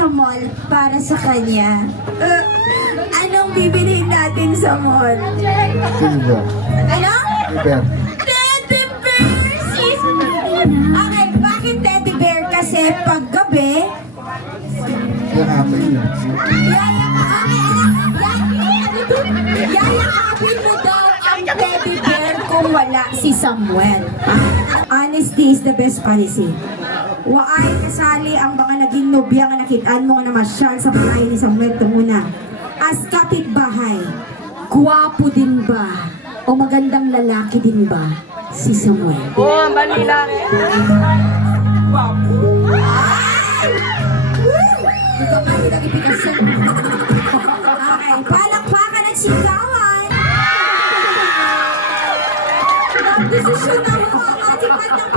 sa mall para sa kanya. Anong bibilihin natin sa mall? Silver. Ano? Silver. Teddy bear! Sis! Okay, bakit teddy bear? Kasi paggabi, Yakapin yun. yayakapin mo daw ang teddy bear kung wala si Samuel. Honesty is the best policy. Waay kasali ang mga naging nobya nga nakitaan mo nga namasyal sa bahay ni Samuel Tumuna. As kapitbahay, gwapo din ba? O magandang lalaki din ba si Samuel? Oo, ang balila. Ito nga pinag-ipikasyon. Okay, palakpakan at sigawan. Nagdesisyon na mo ang ating matang